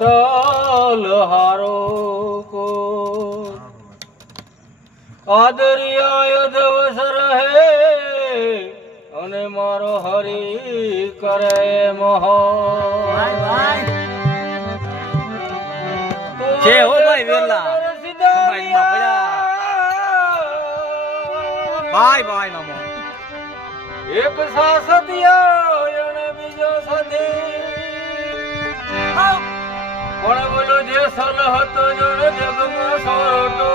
તલ હારો કો. આદરિયા દિવસ રહે અને મારો હરી કરે મોહ જે હો ભાઈ વેલા. બાય બાય મામો એક સાસતિયા અને બીજો સધી પણ બોલો જે સલ હતો જણ જગમાં સોરટો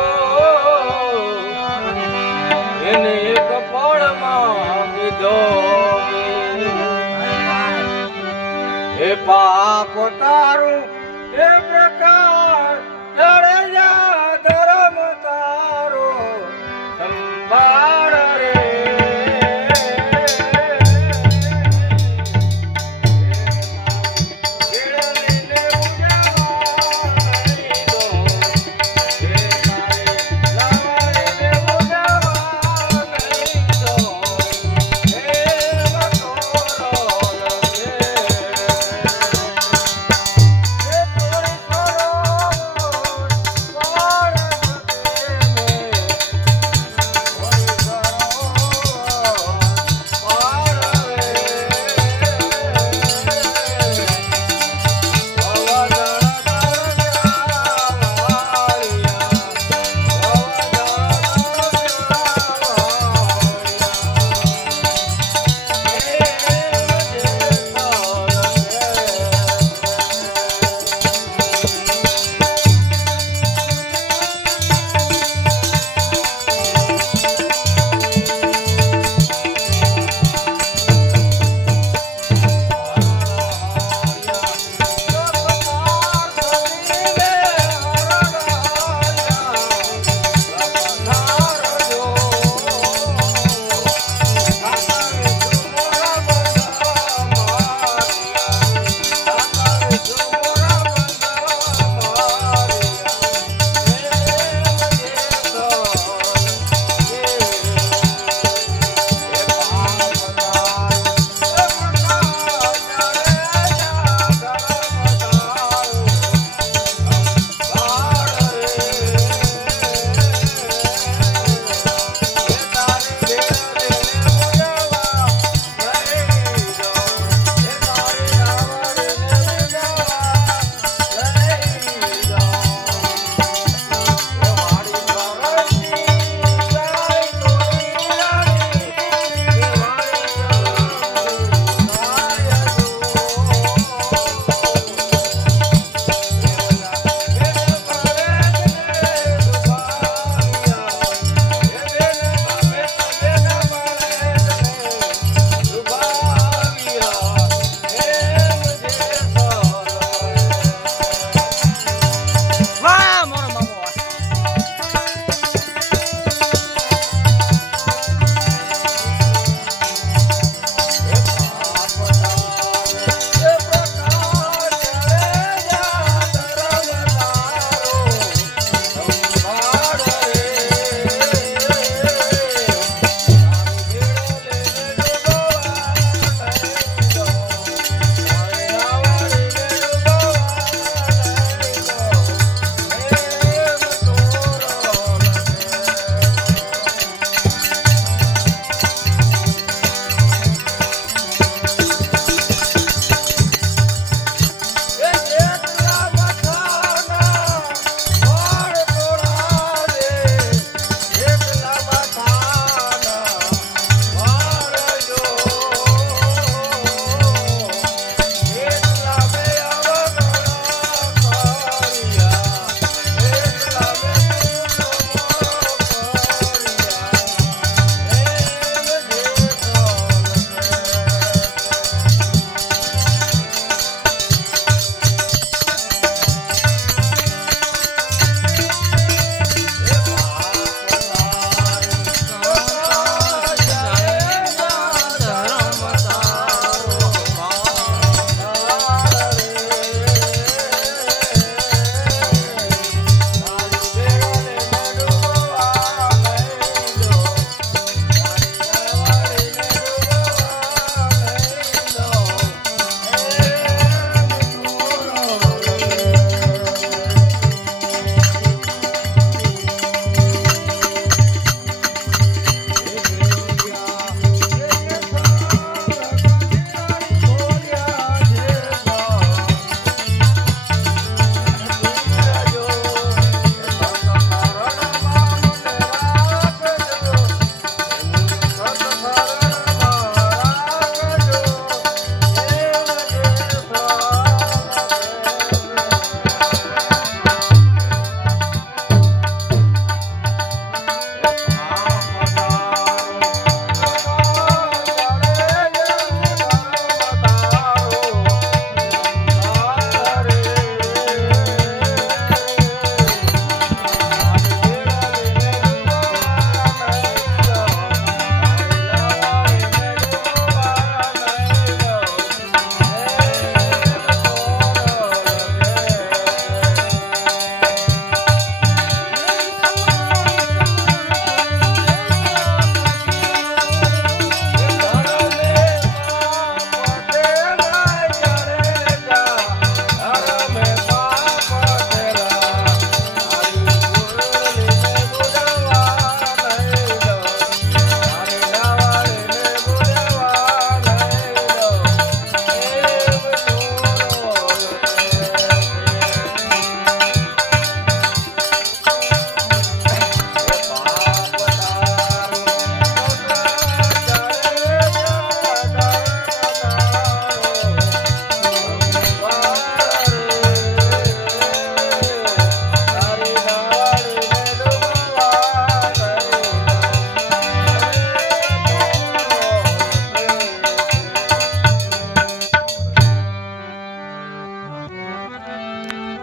એને એક પળમાં કીધો હે પાપ તારું જડે